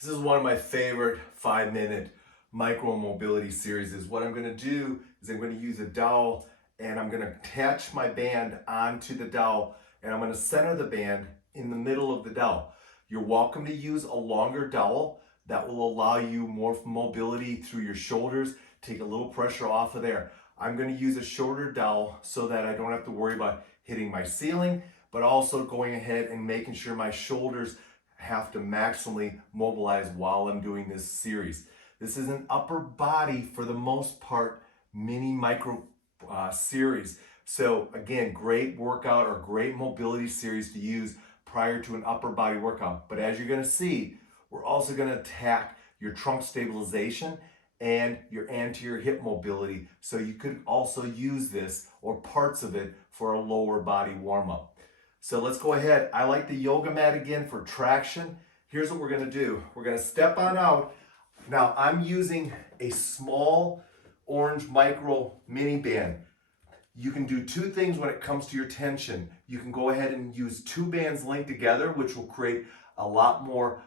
This is one of my favorite 5-minute micro mobility series. What I'm going to do is I'm going to use a dowel and I'm going to attach my band onto the dowel and I'm going to center the band in the middle of the dowel. You're welcome to use a longer dowel that will allow you more mobility through your shoulders, take a little pressure off of there. I'm going to use a shorter dowel so that I don't have to worry about hitting my ceiling, but also going ahead and making sure my shoulders have to maximally mobilize while I'm doing this series. This is an upper body, for the most part, mini micro series. So again, great workout or great mobility series to use prior to an upper body workout. But as you're going to see, we're also going to attack your trunk stabilization and your anterior hip mobility. So you could also use this or parts of it for a lower body warm-up. So let's go ahead. I like the yoga mat again for traction. Here's what we're going to do. We're going to step on out. Now I'm using a small orange micro mini band. You can do two things when it comes to your tension. You can go ahead and use two bands linked together, which will create a lot more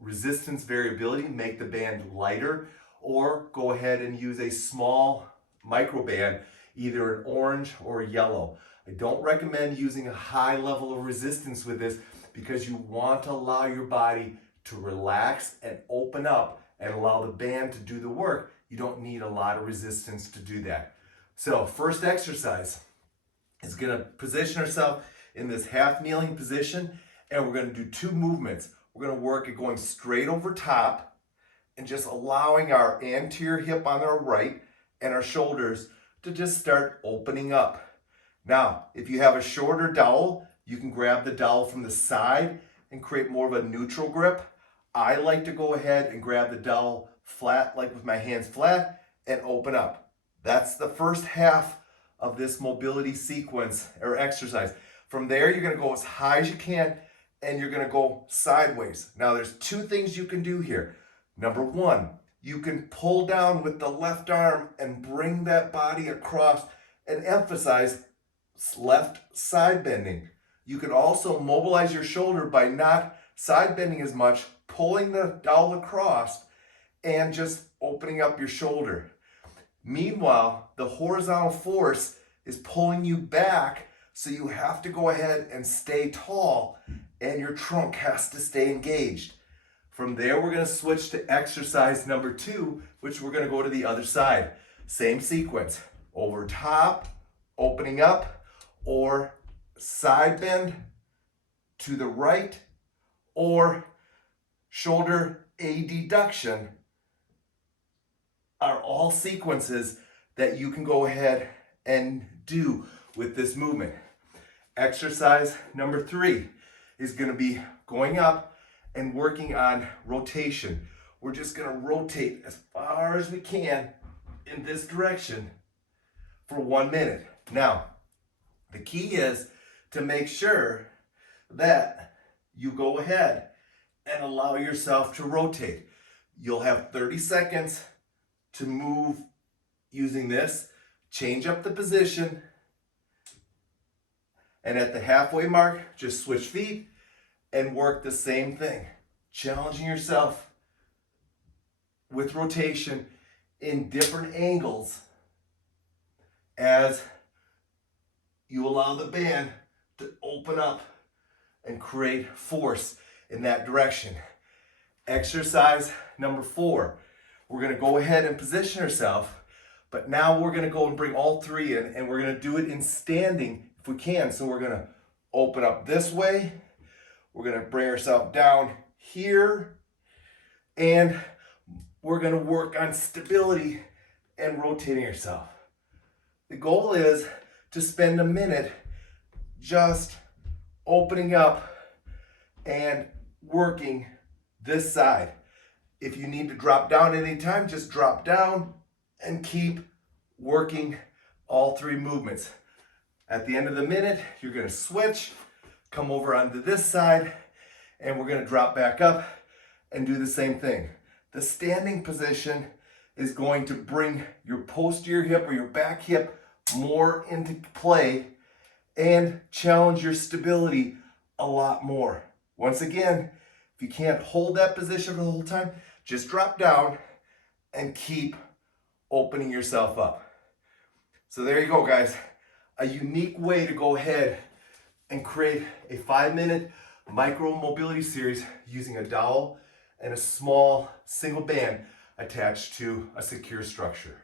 resistance variability, make the band lighter, or go ahead and use a small micro band, either an orange or a yellow. I don't recommend using a high level of resistance with this because you want to allow your body to relax and open up and allow the band to do the work. You don't need a lot of resistance to do that. So first exercise is going to position ourselves in this half kneeling position, and we're going to do two movements. We're going to work at going straight over top and just allowing our anterior hip on our right and our shoulders to just start opening up. Now, if you have a shorter dowel, you can grab the dowel from the side and create more of a neutral grip. I like to go ahead and grab the dowel flat, like with my hands flat, and open up. That's the first half of this mobility sequence or exercise. From there, you're going to go as high as you can, and you're going to go sideways. Now, there's two things you can do here. Number one, you can pull down with the left arm and bring that body across and emphasize left side bending. You can also mobilize your shoulder by not side bending as much, pulling the dowel across and just opening up your shoulder. Meanwhile, the horizontal force is pulling you back, so you have to go ahead and stay tall and your trunk has to stay engaged. From there, we're going to switch to exercise number 2, which we're going to go to the other side. Same sequence, over top, opening up, or side bend to the right, or shoulder adduction, are all sequences that you can go ahead and do with this movement. Exercise number 3 is going to be going up and working on rotation. We're just going to rotate as far as we can in this direction for 1 minute. Now, the key is to make sure that you go ahead and allow yourself to rotate. You'll have 30 seconds to move using this. Change up the position, and at the halfway mark, just switch feet and work the same thing. Challenging yourself with rotation in different angles as you allow the band to open up and create force in that direction. Exercise number 4. We're going to go ahead and position ourselves, but now we're going to go and bring all 3 in, and we're going to do it in standing if we can. So we're going to open up this way. We're going to bring ourselves down here, and we're going to work on stability and rotating yourself. The goal is to spend a minute just opening up and working this side. If you need to drop down at any time, just drop down and keep working all 3 movements. At the end of the minute, you're going to switch, come over onto this side, and we're going to drop back up and do the same thing. The standing position is going to bring your posterior hip or your back hip more into play and challenge your stability a lot more. Once again, if you can't hold that position for the whole time, just drop down and keep opening yourself up. So there you go, guys. A unique way to go ahead and create a 5-minute micro mobility series using a dowel and a small single band attached to a secure structure.